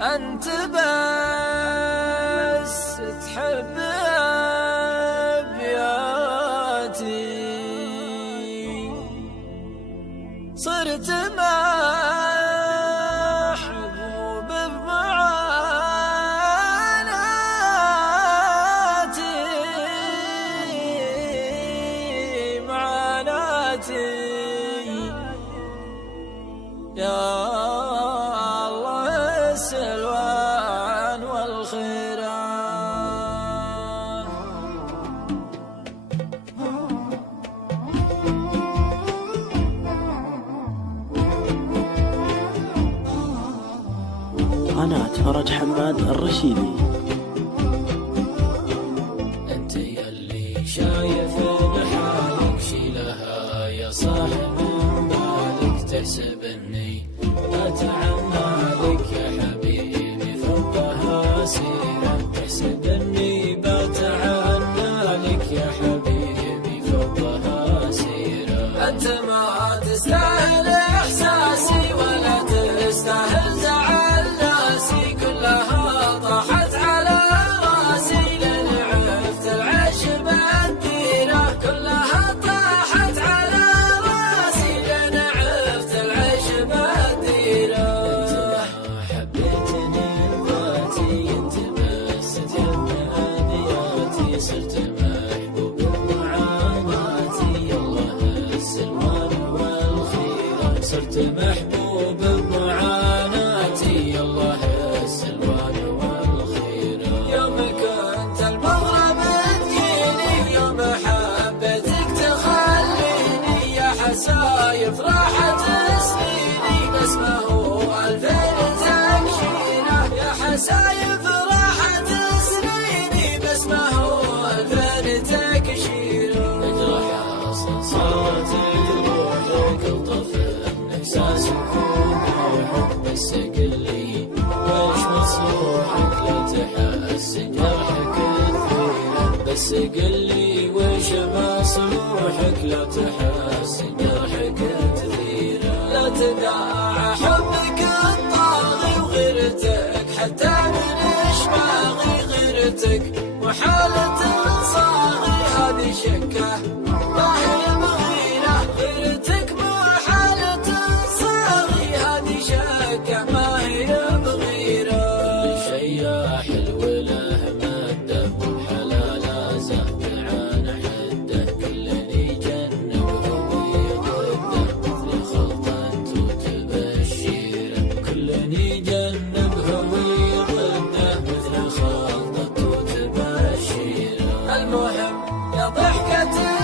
أنت بس تحب أبياتي، صرت محبوب بمعاناتي، يا الله السلوان والخيران. قناة فرج حماد الرشيدي. انت يلي شايف بحالك شيلها يا صاحب بالك، تحسب اني اتعنى لك يا حبيبي فوقها سيرة، تحسب اني بتعنى لك يا حبيبي فوقها سيرة. انت ما تستاهل احساسي ولا تستاهل زعل ناسي، كلها طاحت على راسي لين عرفت العيش بالديرة، كلها طاحت على راسي لين عرفت العيش بالديرة. انت ما حبيتني بذاتي، انت بس تهم انياتي، صرت محبوب بمعاناتي، الله السلوان والخيرة، صرت محبوب بمعاناتي، الله السلوان والخيرة. يوم كنت المغرب تجيني، يوم حبيتك تخليني، يا حسايف راحت سنيني، بس ما هو الفين تكشيرة، يا حسايف راحت سنيني، بس ما هو الفين تكشيرة. اجرح اصلا صارت روحك الطفل احساسك وروحك، بس قل لي وش مصلوحك لا تحس جرحك كثيرة، بس قل لي وش مصلوحك لا تحس جرحك كثيرة. لا تداعى حبك الطاغي وغيرتك، حتى من اشباغي غيرتك، وحالة صاغي هذه شكه ما هي بغيرة، غيرتك محالة صاغي هذه شكه ما هي بغيرة. كل شي يا حلو له مده، والحلال زهد عن حده، كلني جنبه ويضده، مثل خلطة توت بشيرة، كلني جنبه ويضده، مثل خلطة توت بشيرة. المهم يا ضحكة